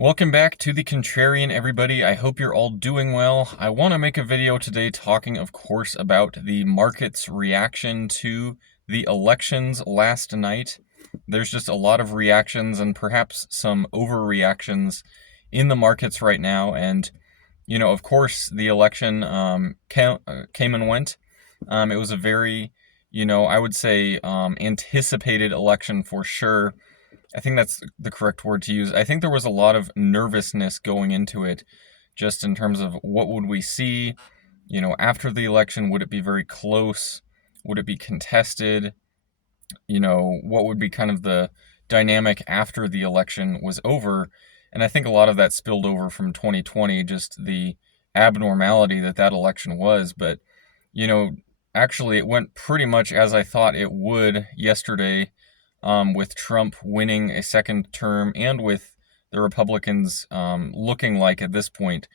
Welcome back to the Contrarian, everybody. I hope you're all doing well. I want to make a video today talking, of course, about the market's reaction to the elections last night. There's just a lot of reactions and perhaps some overreactions in the markets right now. And, of course, the election came and went. It was a very, I would say anticipated election for sure. I think that's the correct word to use. I think there was a lot of nervousness going into it, just in terms of what would we see, after the election. Would it be very close? Would it be contested? What would be kind of the dynamic after the election was over? And I think a lot of that spilled over from 2020, just the abnormality that election was. But, actually it went pretty much as I thought it would yesterday, with Trump winning a second term and with the Republicans looking like at this point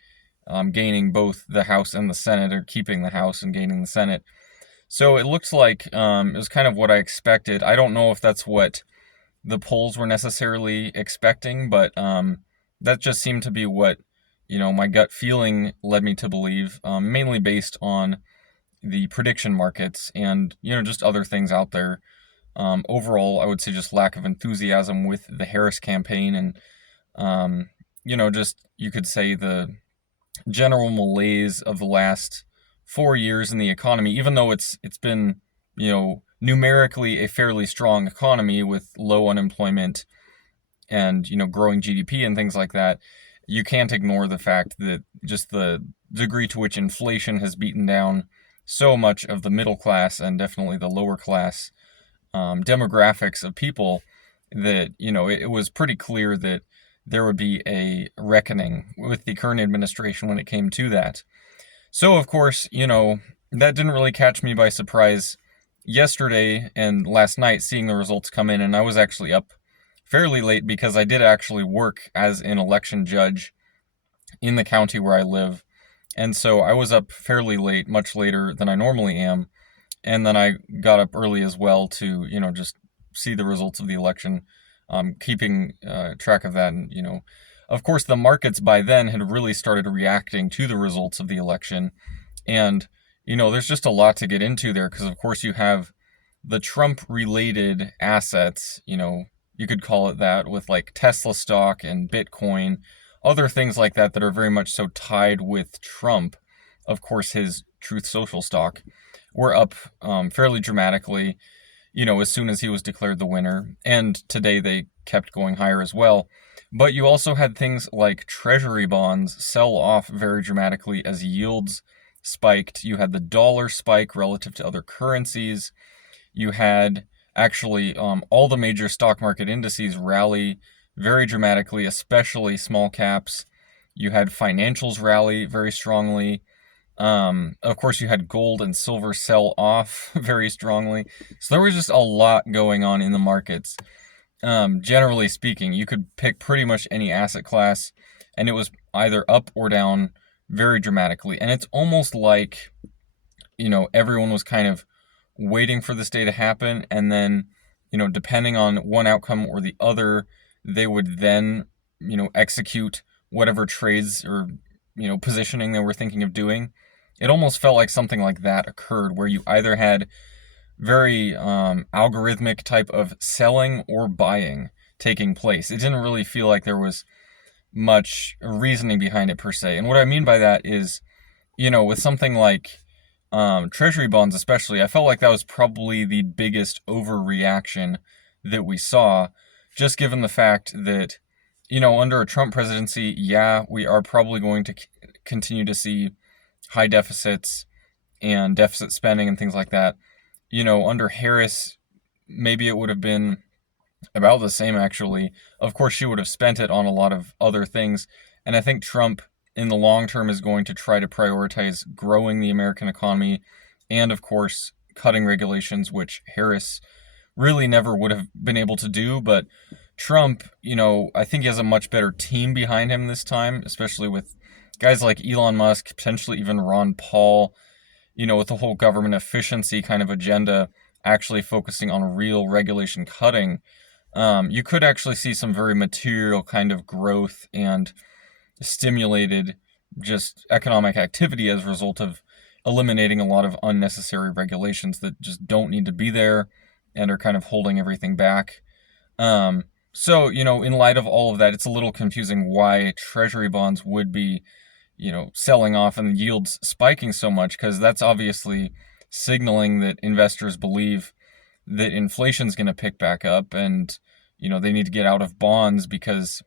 gaining both the House and the Senate, or keeping the House and gaining the Senate. So it looks like it was kind of what I expected. I don't know if that's what the polls were necessarily expecting, but that just seemed to be what my gut feeling led me to believe, mainly based on the prediction markets and just other things out there. Overall, I would say just lack of enthusiasm with the Harris campaign, and just you could say the general malaise of the last 4 years in the economy. Even though it's been numerically a fairly strong economy with low unemployment and growing GDP and things like that, you can't ignore the fact that just the degree to which inflation has beaten down so much of the middle class and definitely the lower class demographics of people, that it was pretty clear that there would be a reckoning with the current administration when it came to that. So of course, that didn't really catch me by surprise yesterday and last night, seeing the results come in. And I was actually up fairly late because I did actually work as an election judge in the county where I live. And so I was up fairly late, much later than I normally am. And then I got up early as well to, just see the results of the election, keeping track of that. And, of course, the markets by then had really started reacting to the results of the election. And, there's just a lot to get into there because, of course, you have the Trump-related assets, you could call it that, with like Tesla stock and Bitcoin, other things like that are very much so tied with Trump. Of course, his Truth Social stock were up fairly dramatically, as soon as he was declared the winner. And today they kept going higher as well. But you also had things like treasury bonds sell off very dramatically as yields spiked. You had the dollar spike relative to other currencies. You had actually all the major stock market indices rally very dramatically, especially small caps. You had financials rally very strongly. Of course, you had gold and silver sell off very strongly. So there was just a lot going on in the markets. Generally speaking, you could pick pretty much any asset class, and it was either up or down very dramatically. And it's almost like, everyone was kind of waiting for this day to happen, and then, depending on one outcome or the other, they would then, execute whatever trades or, positioning they were thinking of doing. It almost felt like something like that occurred, where you either had very algorithmic type of selling or buying taking place. It didn't really feel like there was much reasoning behind it per se. And what I mean by that is, with something like treasury bonds especially, I felt like that was probably the biggest overreaction that we saw, just given the fact that, under a Trump presidency, yeah, we are probably going to continue to see high deficits and deficit spending and things like that. Under Harris, maybe it would have been about the same, actually. Of course, she would have spent it on a lot of other things. And I think Trump, in the long term, is going to try to prioritize growing the American economy and, of course, cutting regulations, which Harris really never would have been able to do. But Trump, I think he has a much better team behind him this time, especially with guys like Elon Musk, potentially even Ron Paul, with the whole government efficiency kind of agenda, actually focusing on real regulation cutting. You could actually see some very material kind of growth and stimulated just economic activity as a result of eliminating a lot of unnecessary regulations that just don't need to be there and are kind of holding everything back. Um, so, in light of all of that, it's a little confusing why treasury bonds would be, selling off and the yields spiking so much, because that's obviously signaling that investors believe that inflation's going to pick back up and, they need to get out of bonds because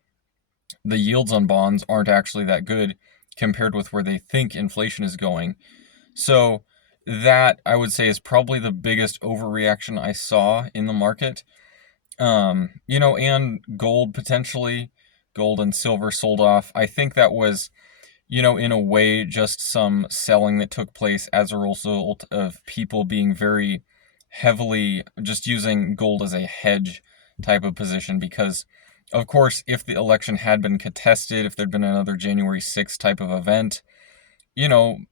the yields on bonds aren't actually that good compared with where they think inflation is going. So, that I would say is probably the biggest overreaction I saw in the market. And gold potentially, gold and silver sold off. I think that was, in a way, just some selling that took place as a result of people being very heavily just using gold as a hedge type of position because, of course, if the election had been contested, if there'd been another January 6th type of event,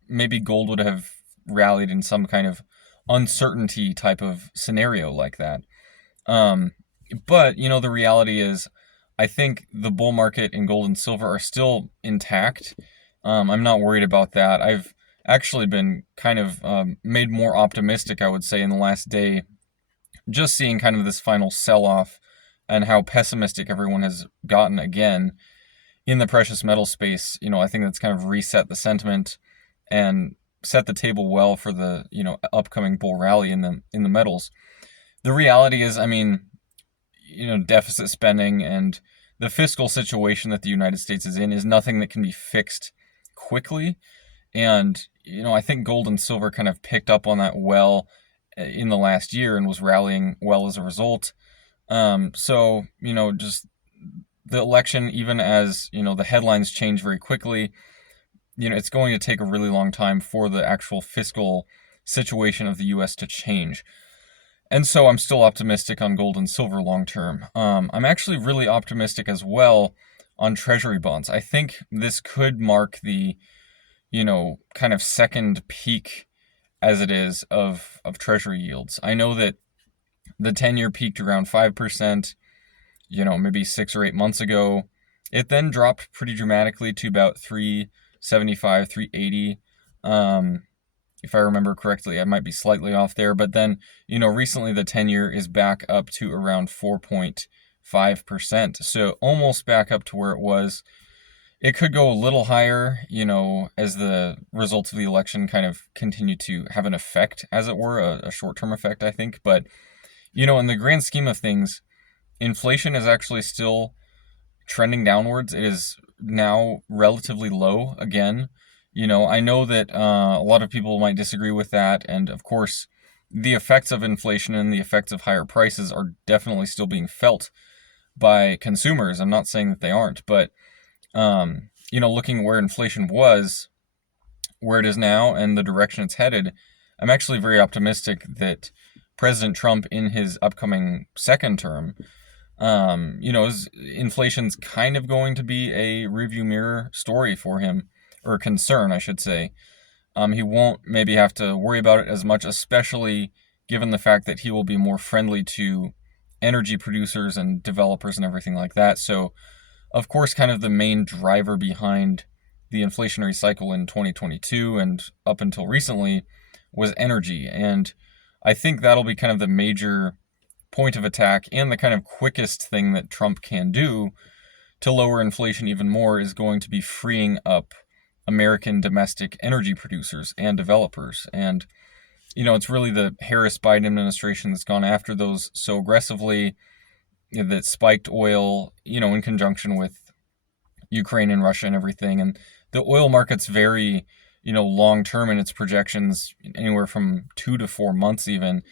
maybe gold would have rallied in some kind of uncertainty type of scenario like that. Um, but, the reality is, I think the bull market in gold and silver are still intact. I'm not worried about that. I've actually been kind of made more optimistic, I would say, in the last day, just seeing kind of this final sell off and how pessimistic everyone has gotten again in the precious metal space. I think that's kind of reset the sentiment and set the table well for the upcoming bull rally in the metals. The reality is, I mean, deficit spending and the fiscal situation that the United States is in is nothing that can be fixed quickly. And, I think gold and silver kind of picked up on that well in the last year and was rallying well as a result. So, just the election, even as, the headlines change very quickly, it's going to take a really long time for the actual fiscal situation of the US to change. And so I'm still optimistic on gold and silver long term. I'm actually really optimistic as well on treasury bonds. I think this could mark the, kind of second peak as it is of treasury yields. I know that the 10-year peaked around 5%, maybe 6 or 8 months ago. It then dropped pretty dramatically to about 375, 380. If I remember correctly, I might be slightly off there. But then, recently the 10-year is back up to around 4.5%. So almost back up to where it was. It could go a little higher, as the results of the election kind of continue to have an effect, as it were, a short-term effect, I think. But, in the grand scheme of things, inflation is actually still trending downwards. It is now relatively low again. I know that a lot of people might disagree with that. And of course, the effects of inflation and the effects of higher prices are definitely still being felt by consumers. I'm not saying that they aren't, but, looking where inflation was, where it is now, and the direction it's headed, I'm actually very optimistic that President Trump, in his upcoming second term, inflation's kind of going to be a rearview mirror story for him, or concern, I should say. He won't maybe have to worry about it as much, especially given the fact that he will be more friendly to energy producers and developers and everything like that. So, of course, kind of the main driver behind the inflationary cycle in 2022 and up until recently was energy. And I think that'll be kind of the major point of attack and the kind of quickest thing that Trump can do to lower inflation even more is going to be freeing up American domestic energy producers and developers. And, it's really the Harris-Biden administration that's gone after those so aggressively, that spiked oil, in conjunction with Ukraine and Russia and everything. And the oil market's very, long term in its projections, anywhere from 2 to 4 months even.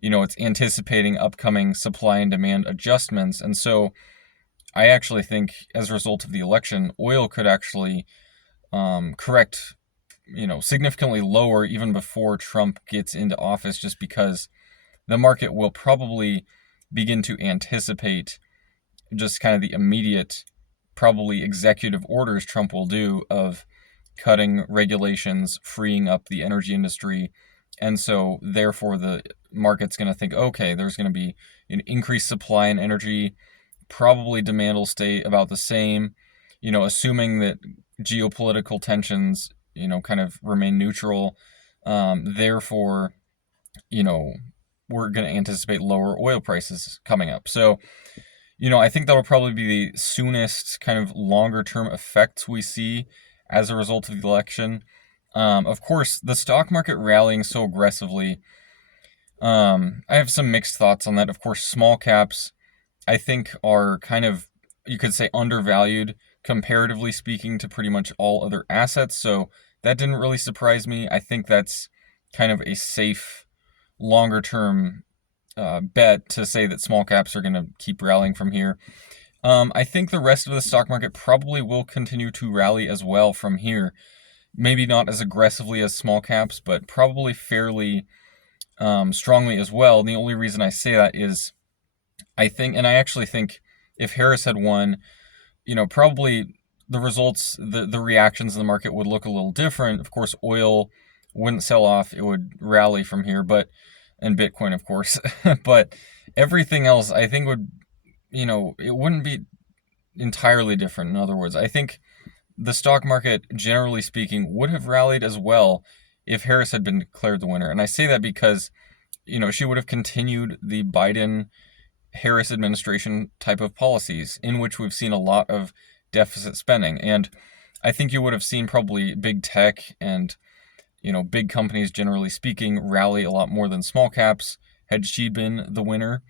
It's anticipating upcoming supply and demand adjustments. And so I actually think as a result of the election, oil could actually correct, significantly lower even before Trump gets into office, just because the market will probably begin to anticipate just kind of the immediate, probably executive orders Trump will do of cutting regulations, freeing up the energy industry. And so, therefore, the market's going to think, okay, there's going to be an increased supply in energy, probably demand will stay about the same, assuming that geopolitical tensions, kind of remain neutral. Therefore, you know, we're going to anticipate lower oil prices coming up. So, I think that'll probably be the soonest kind of longer term effects we see as a result of the election. Of course, the stock market rallying so aggressively, I have some mixed thoughts on that. Of course, small caps, I think, are kind of, you could say, undervalued comparatively speaking to pretty much all other assets. So that didn't really surprise me. I think that's kind of a safe, longer term bet to say that small caps are going to keep rallying from here. I think the rest of the stock market probably will continue to rally as well from here. Maybe not as aggressively as small caps, but probably fairly strongly as well. And the only reason I say that is I actually think if Harris had won, probably the results, the reactions in the market would look a little different. Of course, oil wouldn't sell off; it would rally from here, and Bitcoin, of course. But everything else, I think it wouldn't be entirely different. In other words, I think the stock market, generally speaking, would have rallied as well if Harris had been declared the winner. And I say that because, she would have continued the Biden Harris administration type of policies in which we've seen a lot of deficit spending. And I think you would have seen probably big tech and, big companies, generally speaking, rally a lot more than small caps had she been the winner.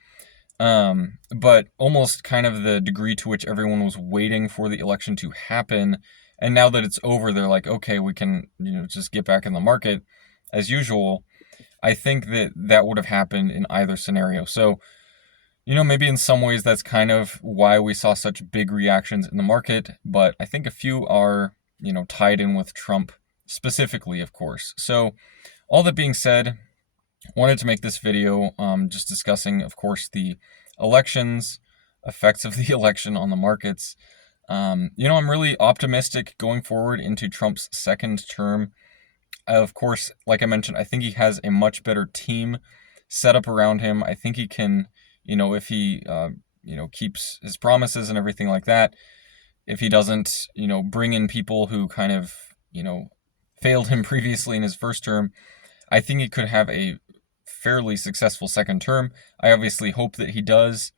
But almost kind of the degree to which everyone was waiting for the election to happen. And now that it's over, they're like, okay, we can, just get back in the market as usual. I think that would have happened in either scenario. So, maybe in some ways that's kind of why we saw such big reactions in the market, but I think a few are, tied in with Trump specifically, of course. So, all that being said, wanted to make this video just discussing, of course, the elections, effects of the election on the markets. I'm really optimistic going forward into Trump's second term. Of course, like I mentioned, I think he has a much better team set up around him. I think he can, if he, keeps his promises and everything like that, if he doesn't, bring in people who kind of, failed him previously in his first term, I think he could have a fairly successful second term. I obviously hope that he does.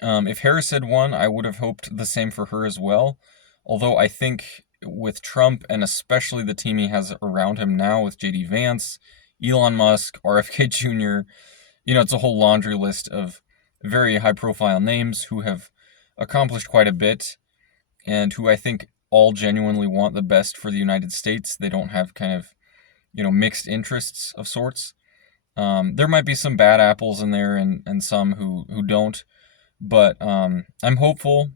If Harris had won, I would have hoped the same for her as well. Although I think with Trump and especially the team he has around him now with J.D. Vance, Elon Musk, RFK Jr., it's a whole laundry list of very high-profile names who have accomplished quite a bit and who I think all genuinely want the best for the United States. They don't have kind of, mixed interests of sorts. There might be some bad apples in there and some who don't, but I'm hopeful,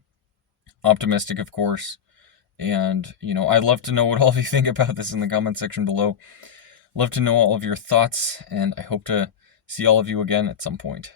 optimistic, of course. And, I'd love to know what all of you think about this in the comment section below. Love to know all of your thoughts, and I hope to see all of you again at some point.